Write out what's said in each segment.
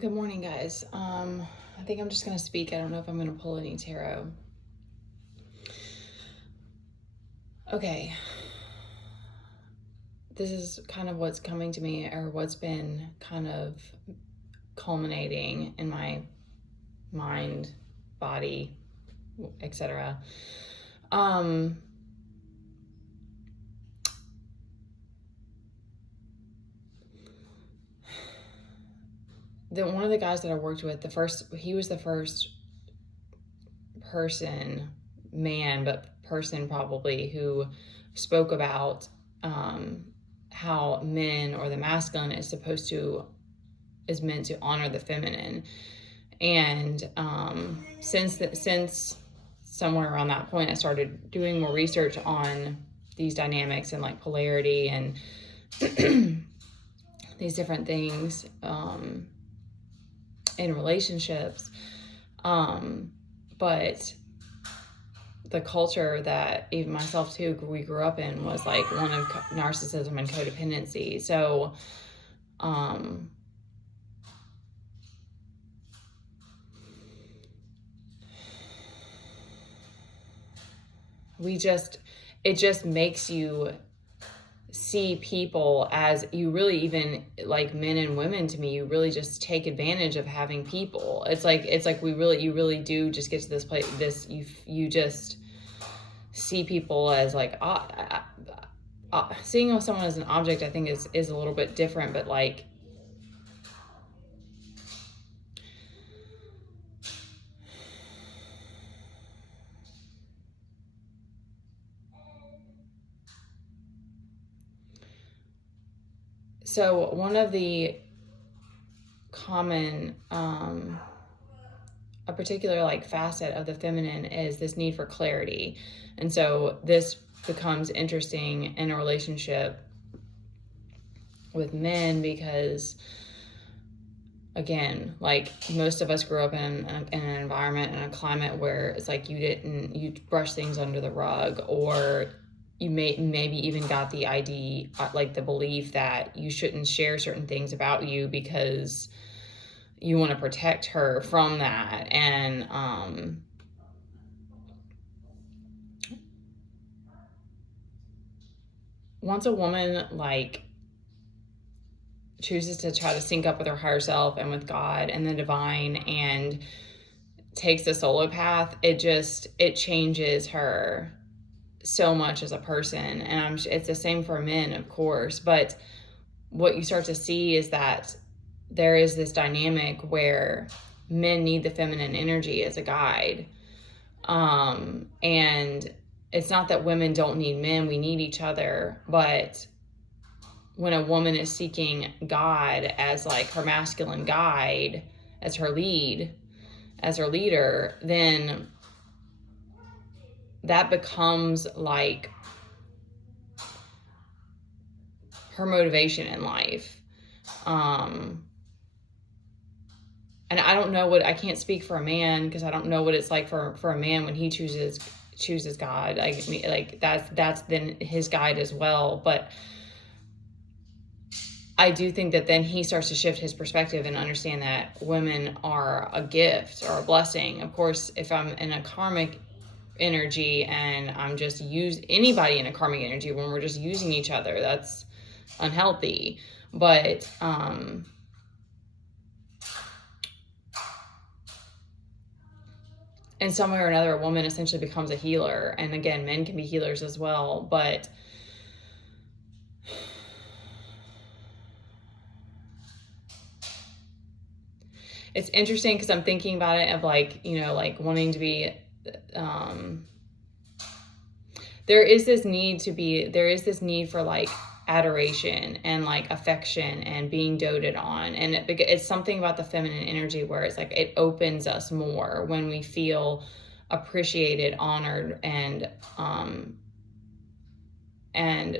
Good morning, guys. I think I'm just going to speak. I don't know if I'm going to pull any tarot. Okay. This is kind of what's coming to me, or what's been kind of culminating in my mind, body, etc. One of the guys that I worked with, he was the first person, man, but person probably, who spoke about how men, or the masculine, is meant to honor the feminine. And since somewhere around that point, I started doing more research on these dynamics and like polarity and these different things in relationships. But the culture that even myself too, we grew up in, was like one of narcissism and codependency. So, it just makes you see people as, you really, even like men and women, to me, you really just take advantage of having people. It's like you really do just get to this place, you just see people as like, seeing someone as an object, I think is a little bit different, but like, so one of the common, a particular like facet of the feminine is this need for clarity. And so this becomes interesting in a relationship with men, because again, like, most of us grew up in an environment and a climate where it's like you brush things under the rug, or you maybe even got the idea, like the belief that you shouldn't share certain things about you because you want to protect her from that. And once a woman like chooses to try to sync up with her higher self and with God and the divine, and takes the solo path, it changes her so much as a person. And it's the same for men, of course, but what you start to see is that there is this dynamic where men need the feminine energy as a guide. And it's not that women don't need men, we need each other, but when a woman is seeking God as like her masculine guide, as her leader, then that becomes like her motivation in life. And I don't know I can't speak for a man, because I don't know what it's like for a man when he chooses God. Like that's then his guide as well. But I do think that then he starts to shift his perspective and understand that women are a gift or a blessing. Of course, if I'm in a karmic energy and I'm just anybody in a karmic energy, when we're just using each other, that's unhealthy. But in some way or another, a woman essentially becomes a healer. And again, men can be healers as well. But it's interesting because I'm thinking about it of like, like wanting to be, there is this need for like adoration and like affection and being doted on. And it's something about the feminine energy where it's like, it opens us more when we feel appreciated, honored, and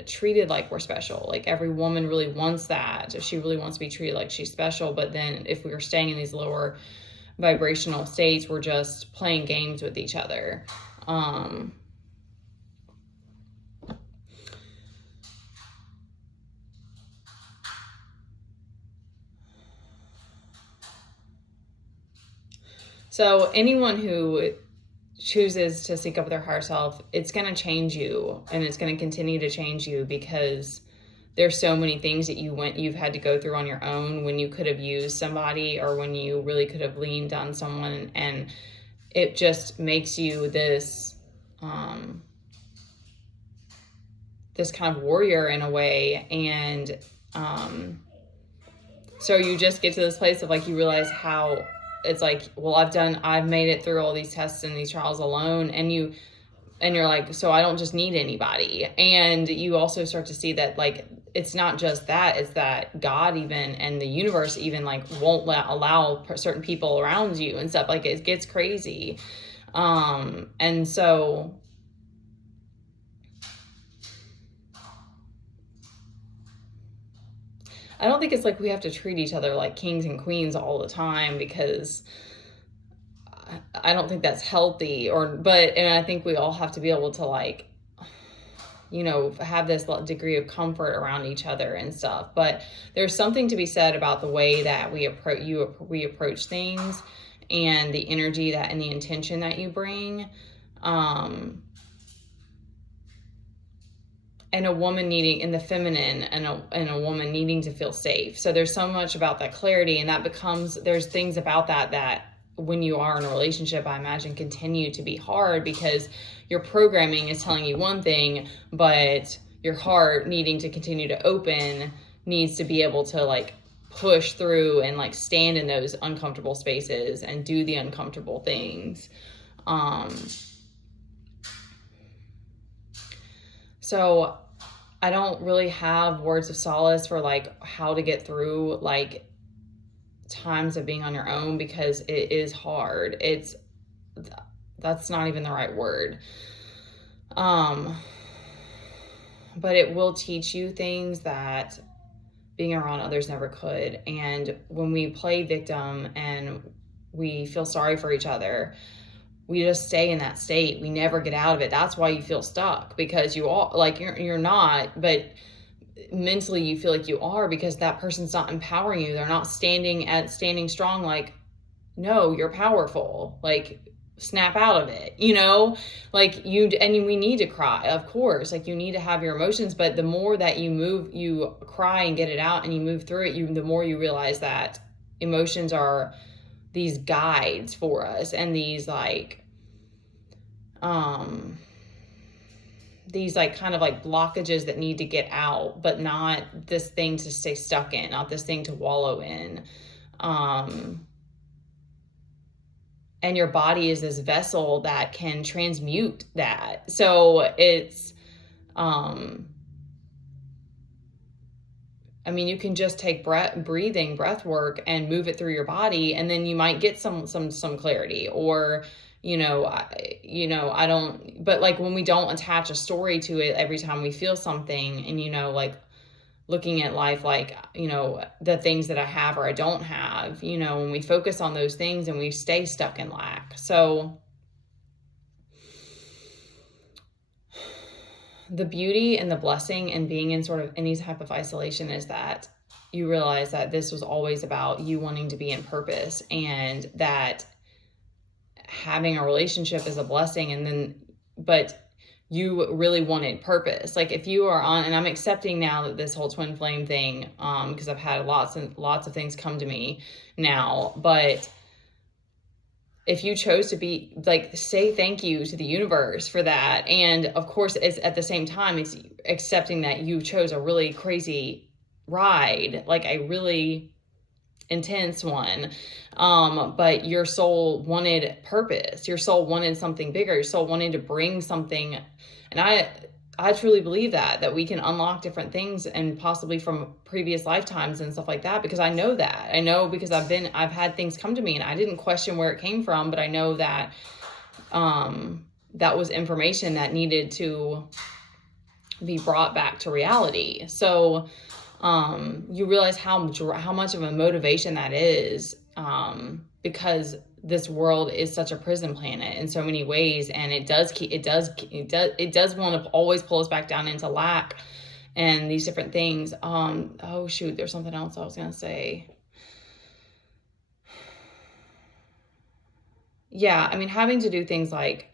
treated like we're special. Like every woman really wants that. She really wants to be treated like she's special. But then if we're staying in these lower vibrational states, we're just playing games with each other. So anyone who chooses to sync up with their higher self, it's going to change you, and it's going to continue to change you, because there's so many things that you've had to go through on your own when you could have used somebody, or when you really could have leaned on someone, and it just makes you this this kind of warrior in a way. And so you just get to this place of like, you realize how it's like, well, I've made it through all these tests and these trials alone, and you're like, so I don't just need anybody. And you also start to see that, like, it's not just that, it's that God even, and the universe even, like, won't allow certain people around you and stuff. Like, it gets crazy. And so I don't think it's like we have to treat each other like kings and queens all the time, because I don't think that's healthy. And I think we all have to be able to, like, have this degree of comfort around each other and stuff. But there's something to be said about the way that we approach things, and the energy and the intention that you bring. And a woman needing, in the feminine, and a woman needing to feel safe. So there's so much about that clarity, and there's things about that when you are in a relationship, I imagine, continue to be hard, because your programming is telling you one thing, but your heart, needing to continue to open, needs to be able to, like, push through and, like, stand in those uncomfortable spaces and do the uncomfortable things. So I don't really have words of solace for, like, how to get through, like, times of being on your own, because it is hard. That's not even the right word. But it will teach you things that being around others never could. And when we play victim and we feel sorry for each other, we just stay in that state. We never get out of it. That's why you feel stuck, because you all, like, you're not, but mentally you feel like you are, because that person's not empowering you. They're not standing strong. Like, no, you're powerful. Like, snap out of it, like and we need to cry, of course. Like, you need to have your emotions, but the more that you cry and get it out and you move through it, the more you realize that emotions are these guides for us, and these like kind of like blockages that need to get out, but not this thing to stay stuck in, not this thing to wallow in. And your body is this vessel that can transmute that. So it's you can just take breath work and move it through your body, and then you might get some clarity. Or I don't, but like, when we don't attach a story to it every time we feel something, and like looking at life like, the things that I have or I don't have, when we focus on those things and we stay stuck in lack. So the beauty and the blessing in being in sort of any type of isolation is that you realize that this was always about you wanting to be in purpose, and that having a relationship is a blessing, but you really wanted purpose. Like, if you are on, and I'm accepting now that this whole twin flame thing, because I've had lots and lots of things come to me now, but if you chose to be, like, say thank you to the universe for that. And of course, it's at the same time, it's accepting that you chose a really crazy ride, like a really intense one. But your soul wanted purpose. Your soul wanted something bigger. Your soul wanted to bring something. And I truly believe that we can unlock different things, and possibly from previous lifetimes and stuff like that, because I know that. I know because I've had things come to me, and I didn't question where it came from, but I know that that was information that needed to be brought back to reality. So you realize how much of a motivation that is, because this world is such a prison planet in so many ways, and it does want to always pull us back down into lack and these different things. Oh shoot, there's something else I was gonna say. yeah, I mean, having to do things like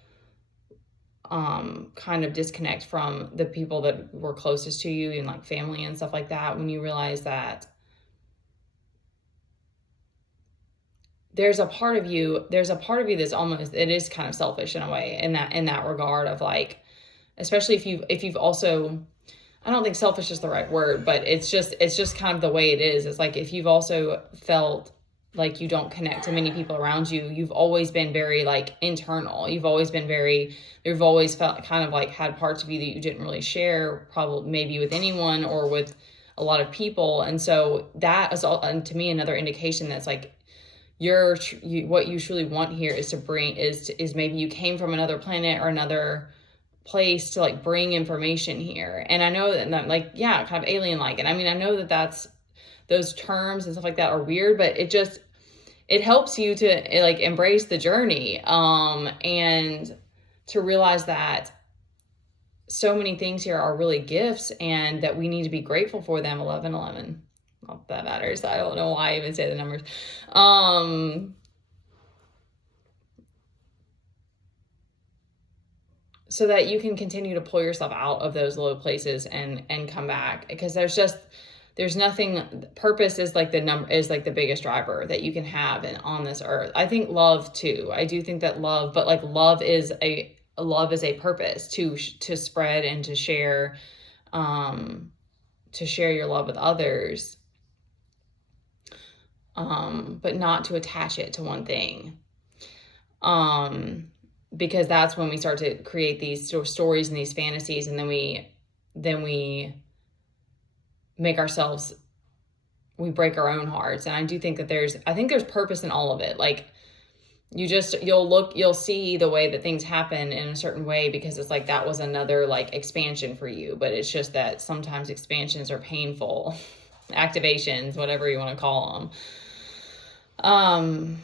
kind of disconnect from the people that were closest to you and like family and stuff like that, when you realize that there's a part of you that's almost, it is kind of selfish in a way, in that regard of like, especially if you've also, I don't think selfish is the right word, but it's just kind of the way it is. It's like if you've also felt like you don't connect to many people around you, you've always been very like internal. You've always felt kind of like had parts of you that you didn't really share, probably maybe with anyone or with a lot of people. And so that is all, and to me, another indication that's like what you truly want here is to bring is maybe you came from another planet or another place to like bring information here. And I know that like, yeah, kind of alien like, and I mean, I know that that's, those terms and stuff like that are weird, but it helps you to like embrace the journey, and to realize that so many things here are really gifts and that we need to be grateful for them. 1111, not that matters. I don't know why I even say the numbers. So that you can continue to pull yourself out of those low places and come back, because there's nothing, purpose is like the biggest driver that you can have on this earth. I think love too. I do think that love, but like love is a purpose to spread and to share your love with others, but not to attach it to one thing. Because that's when we start to create these stories and these fantasies, and then we make ourselves, we break our own hearts. And I do think that there's purpose in all of it. Like you'll see the way that things happen in a certain way, because it's like that was another like expansion for you. But it's just that sometimes expansions are painful, activations, whatever you want to call them.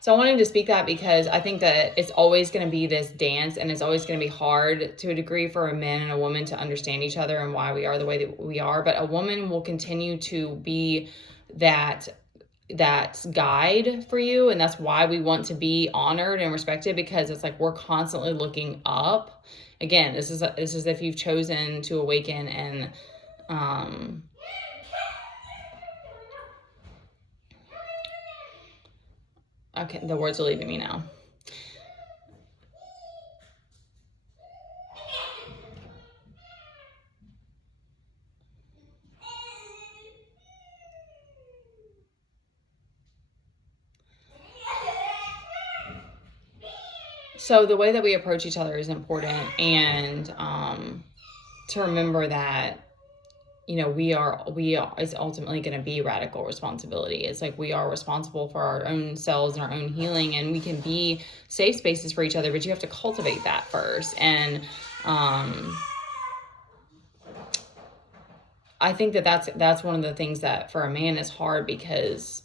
So I wanted to speak that because I think that it's always going to be this dance, and it's always going to be hard to a degree for a man and a woman to understand each other and why we are the way that we are. But a woman will continue to be that guide for you. And that's why we want to be honored and respected, because it's like we're constantly looking up. Again, this is if you've chosen to awaken and, okay, the words are leaving me now. So the way that we approach each other is important, and to remember that, you know, it's ultimately going to be radical responsibility. It's like we are responsible for our own selves and our own healing, and we can be safe spaces for each other, but you have to cultivate that first. And I think that that's one of the things that for a man is hard, because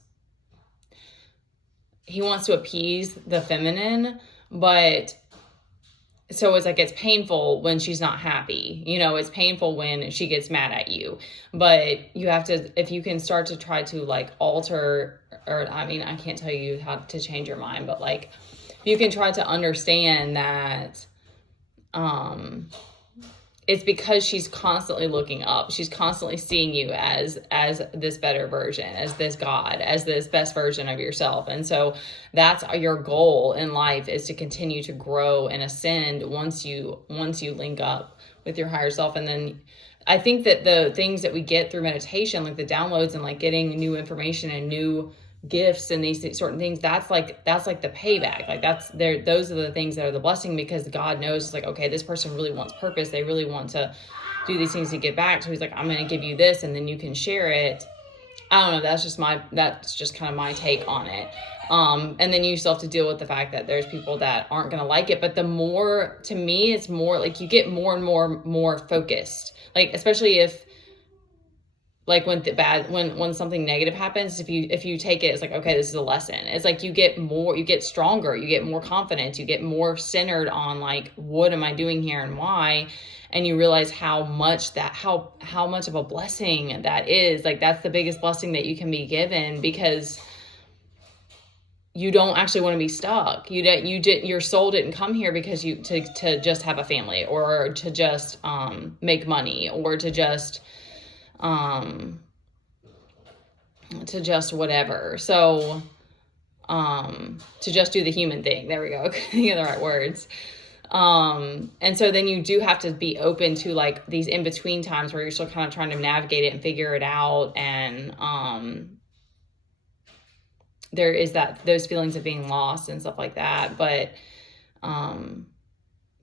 he wants to appease the feminine, but so it's like, it's painful when she's not happy, you know, it's painful when she gets mad at you, but you have to, if you can start to try to like alter, or I mean, I can't tell you how to change your mind, but like you can try to understand that, it's because she's constantly looking up. She's constantly seeing you as this better version, as this God, as this best version of yourself. And so that's your goal in life, is to continue to grow and ascend once you link up with your higher self. And then I think that the things that we get through meditation, like the downloads and like getting new information and new gifts and these certain things, that's like the payback. Like those are the things that are the blessing, because God knows it's like, okay, this person really wants purpose. They really want to do these things to get back. So he's like, I'm going to give you this, and then you can share it. I don't know. That's just kind of my take on it. And then you still have to deal with the fact that there's people that aren't going to like it. But the more, to me, it's more like you get more and more focused. Like, especially if like when something negative happens, if you take it, it's like, okay, this is a lesson. It's like you get stronger, you get more confidence, you get more centered on like, what am I doing here and why? And you realize how much of a blessing that is. Like, that's the biggest blessing that you can be given, because you don't actually want to be stuck. Your soul didn't come here because to just have a family, or to just make money, or to just whatever. So to just do the human thing. There we go. Think of the right words. And so then you do have to be open to like these in between times where you're still kind of trying to navigate it and figure it out. And there is those feelings of being lost and stuff like that. But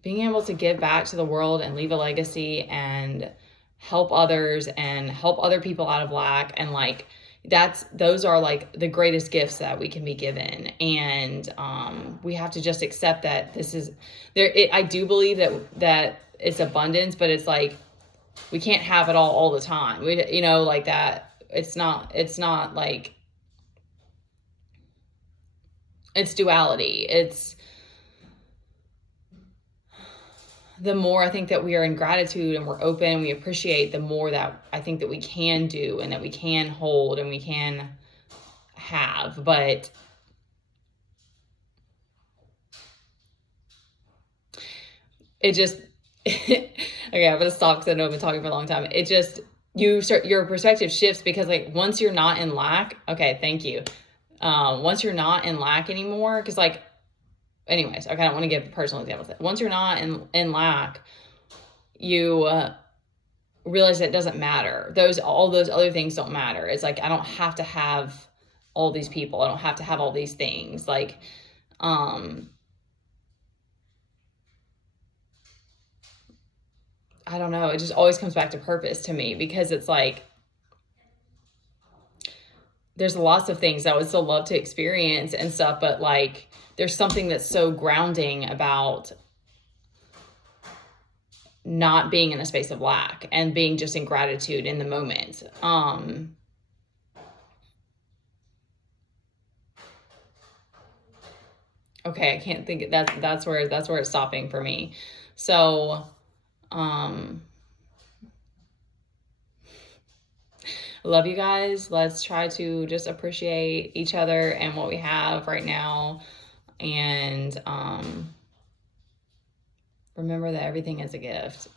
being able to give back to the world and leave a legacy and help others and help other people out of lack, and like those are like the greatest gifts that we can be given. And we have to just accept that this is there. I do believe that it's abundance, but it's like we can't have it all the time. We like that. It's not like it's duality. It's the more I think that we are in gratitude and we're open and we appreciate, the more that I think that we can do and that we can hold and we can have. But it just, okay, I'm going to stop because I know I've been talking for a long time. It just, your perspective shifts, because like once you're not in lack, okay, thank you. Once you're not in lack anymore, because like, anyways, okay, I don't want to give personal examples. Once you're not in lack, you realize that it doesn't matter. All those other things don't matter. It's like, I don't have to have all these people. I don't have to have all these things. Like, I don't know. It just always comes back to purpose to me, because it's like, there's lots of things I would still love to experience and stuff, but like, there's something that's so grounding about not being in a space of lack and being just in gratitude in the moment. Okay, I can't think that's where it's stopping for me. So, love you guys. Let's try to just appreciate each other and what we have right now. And remember that everything is a gift.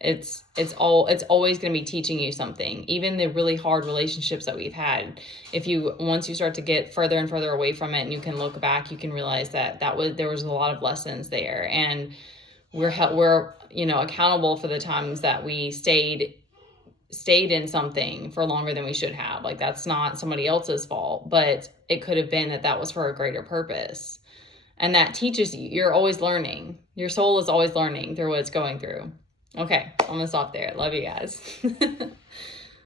It's always going to be teaching you something. Even the really hard relationships that we've had, once you start to get further and further away from it, and you can look back, you can realize that there was a lot of lessons there. And we're accountable for the times that we stayed in something for longer than we should have. Like, that's not somebody else's fault, but it could have been that was for a greater purpose. And that teaches you. You're always learning. Your soul is always learning through what it's going through. Okay, I'm gonna stop there. Love you guys.